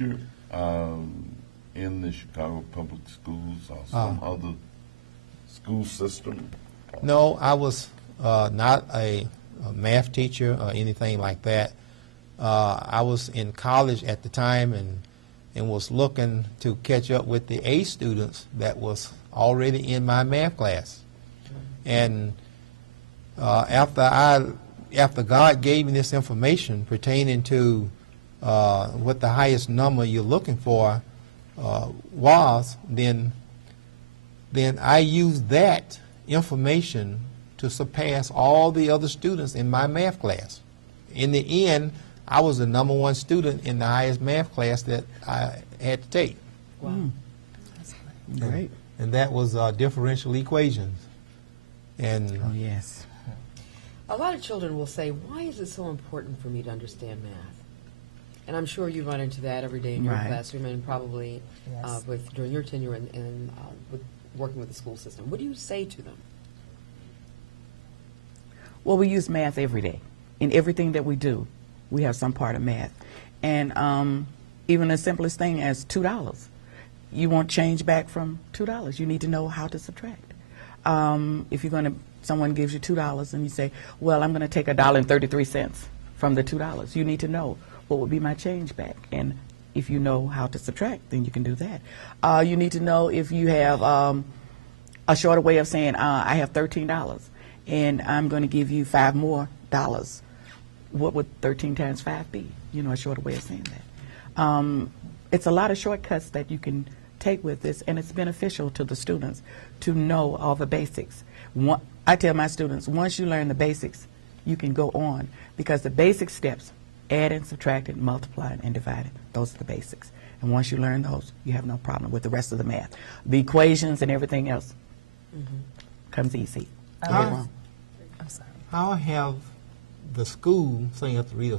teacher in the Chicago Public Schools or some other school system? No, I was not a math teacher or anything like that. I was in college at the time and was looking to catch up with the A students that was already in my math class. And after God gave me this information pertaining to what the highest number you're looking for was, then I used that information to surpass all the other students in my math class. In the end, I was the #1 student in the highest math class that I had to take. Wow. That's great. And that was differential equations. And Oh, yes. A lot of children will say, why is it so important for me to understand math? And I'm sure you run into that every day in your Right. classroom and probably Yes. during your tenure and with working with the school system. What do you say to them? Well, we use math every day. In everything that we do, we have some part of math. And even the simplest thing as $2. You want change back from $2. You need to know how to subtract. If you're going to, someone gives you $2 and you say, well, I'm going to take $1.33 from the $2. You need to know what would be my change back. And if you know how to subtract, then you can do that. You need to know if you have a shorter way of saying, I have $13 and I'm going to give you $5 more. What would 13 times 5 be? You know, a shorter way of saying that. It's a lot of shortcuts that you can take with this, and it's beneficial to the students to know all the basics. I tell my students, once you learn the basics, you can go on, because the basic steps, adding, subtracting, multiplying, and dividing, those are the basics. And once you learn those, you have no problem with the rest of the math. The equations and everything else comes easy. Go ahead, Ron. I'm sorry. how have the school, saying you have to read a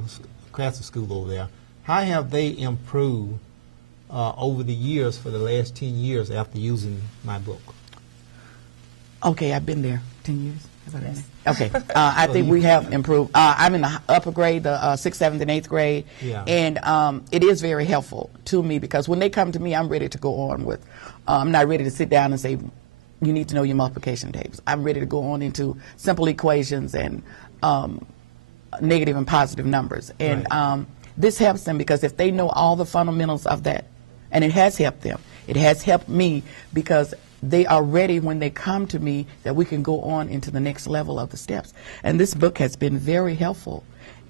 class of school over there, how have they improved over the years for the last 10 years after using my book? Okay, I've been there 10 years. Is that Yes. right? Okay, I think we have improved. I'm in the upper grade, the 6th, 7th, and 8th grade, Yeah. and it is very helpful to me, because when they come to me, I'm ready to go on with. I'm not ready to sit down and say, you need to know your multiplication tables. I'm ready to go on into simple equations and negative and positive numbers. And Right. this helps them, because if they know all the fundamentals of that, and it has helped them, it has helped me, because they are ready when they come to me that we can go on into the next level of the steps. And this book has been very helpful.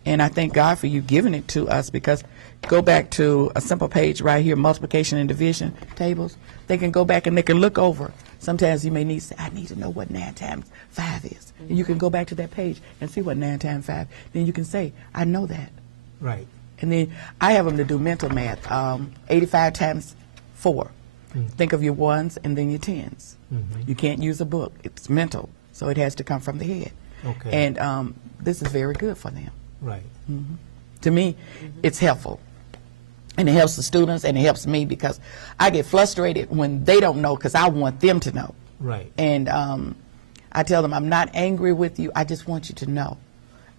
And I thank God for you giving it to us, because go back to a simple page right here, multiplication and division tables. They can go back and they can look over. Sometimes you may need to say, I need to know what 9 times 5 is. And you can go back to that page and see what 9 times 5. Then you can say, I know that. Right. And then I have them to do mental math, 85 times 4. Think of your ones and then your tens. You can't use a book. It's mental, so it has to come from the head. Okay. And this is very good for them. Right. To me, it's helpful. And it helps the students, and it helps me, because I get frustrated when they don't know, because I want them to know. Right. And I tell them, I'm not angry with you, I just want you to know.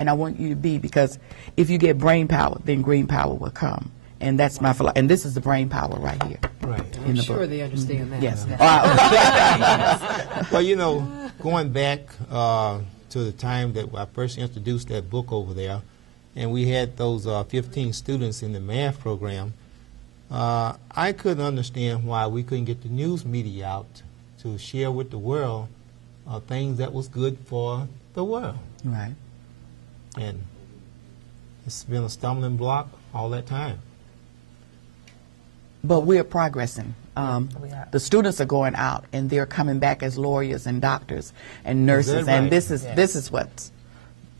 And I want you to be, because if you get brain power, then green power will come. And that's my philosophy. And this is the brain power right here. Right. In I'm the sure book. they understand that. Yes. Well, you know, going back to the time that I first introduced that book over there, and we had those 15 students in the math program, I couldn't understand why we couldn't get the news media out to share with the world things that was good for the world. Right. And it's been a stumbling block all that time. But we're progressing. We are. The students are going out, and they're coming back as lawyers and doctors and nurses. that And right?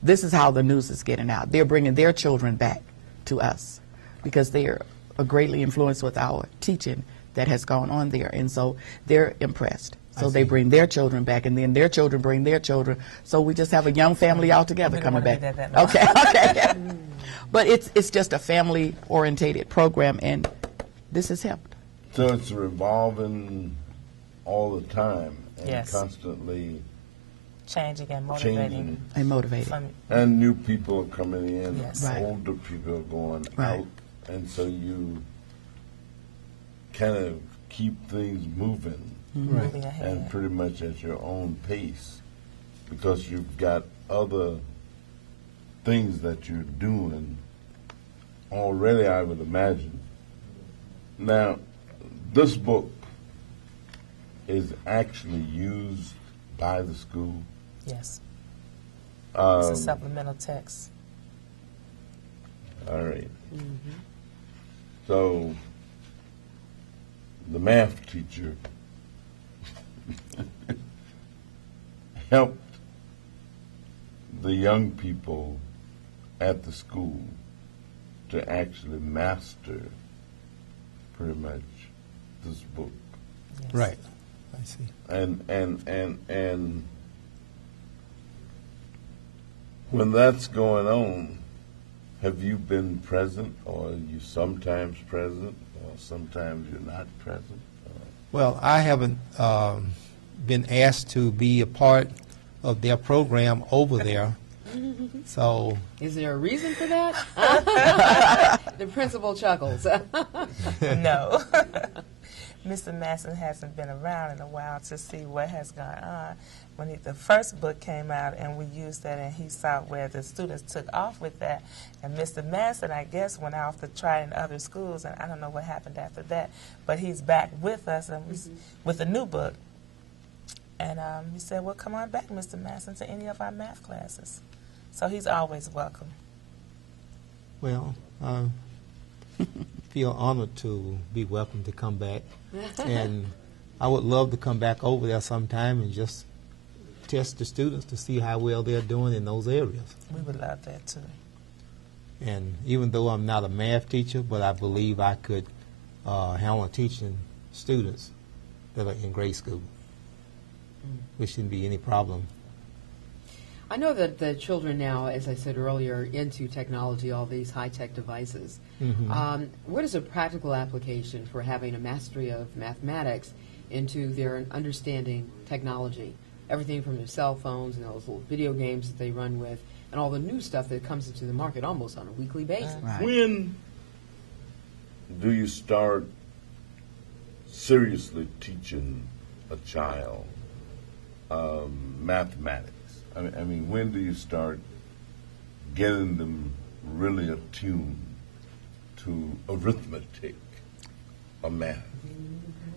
this is how the news is getting out. They're bringing their children back to us, because they are greatly influenced with our teaching that has gone on there, and so they're impressed. So they see. bring their children back, and then their children bring their children. So we just have a young family all together We don't coming wanna back. do that long. Okay. But it's just a family-orientated program, and this has helped. So it's revolving all the time and Yes. constantly Changing and changing. motivating. And motivated. From, And new people are coming in, Yes. Right. older people are going Right. out, and so you kind of keep things moving Moving and ahead. pretty much at your own pace, because you've got other things that you're doing already, I would imagine. Now, this book is actually used by the school. Yes. It's a Um, supplemental text. all right. So, the math teacher helped the young people at the school to actually master pretty much this book. Yes. Right. I see. And when that's going on, have you been present, or are you sometimes present, or sometimes you're not present? Well, I haven't been asked to be a part of their program over there. So, Is there a reason for that? The principal chuckles. No. Mr. Masson hasn't been around in a while to see what has gone on. When the first book came out and we used that, and he saw where the students took off with that, and Mr. Masson, I guess, went off to try in other schools, and I don't know what happened after that, but he's back with us and with a new book. And he said, well, come on back, Mr. Masson, to any of our math classes. So he's always welcome. well, I feel honored to be welcome to come back. And I would love to come back over there sometime and just test the students to see how well they're doing in those areas. We would love that, too. And even though I'm not a math teacher, but I believe I could handle teaching students that are in grade school, which shouldn't be any problem. I know that the children now, as I said earlier, into technology, all these high-tech devices. What is a practical application for having a mastery of mathematics into their understanding technology? Everything from their cell phones and those little video games that they run with, and all the new stuff that comes into the market almost on a weekly basis. Right. When do you start seriously teaching a child mathematics? I mean, when do you start getting them really attuned to arithmetic or math?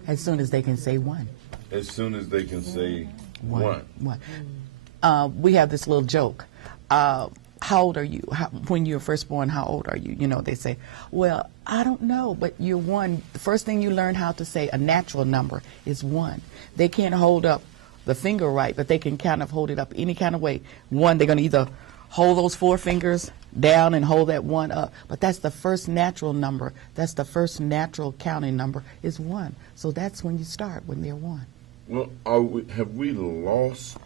As soon as they can say one. As soon as they can say one. We have this little joke. How old are you? When you were first born, how old are you? You know, they say, well, I don't know, but you're one. The first thing you learn how to say a natural number is one. They can't hold up the finger right, but they can kind of hold it up any kind of way. One, they're going to either hold those four fingers down and hold that one up, but that's the first natural number. That's the first natural counting number is one. So that's when you start, when they're one. Well, have we lost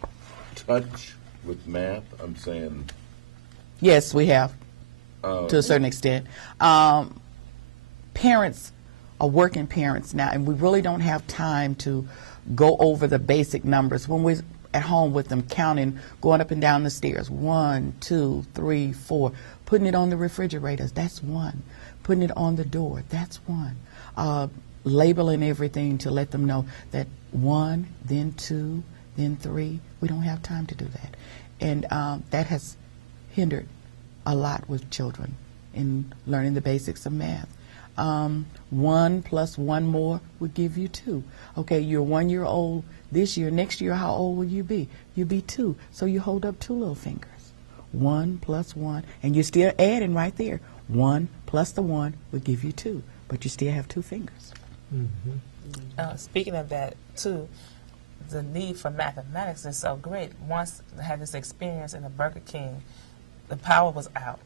touch with math? I'm saying, Yes, we have, to a certain extent. Parents are working parents now, and we really don't have time to go over the basic numbers. When we're at home with them, counting, going up and down the stairs, 1, 2, 3, 4, putting it on the refrigerators, that's one. Putting it on the door, that's one. Labeling everything to let them know that 1, then 2, then 3. We don't have time to do that. And that has hindered a lot with children in learning the basics of math. 1 plus 1 more would give you 2. Okay, you're 1 year old this year. Next year, how old will you be? You'll be 2. So you hold up 2 little fingers. 1 plus 1, and you're still adding right there. 1 plus the 1 would give you 2, but you still have 2 fingers. Speaking of that, too, the need for mathematics is so great. Once I had this experience in a Burger King, the power was out.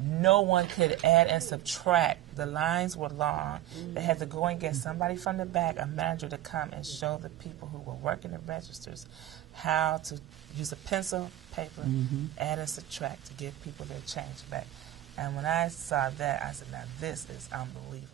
No one could add and subtract. The lines were long. They had to go and get somebody from the back, a manager, to come and show the people who were working the registers how to use a pencil, paper, add and subtract to give people their change back. And when I saw that, I said, now this is unbelievable.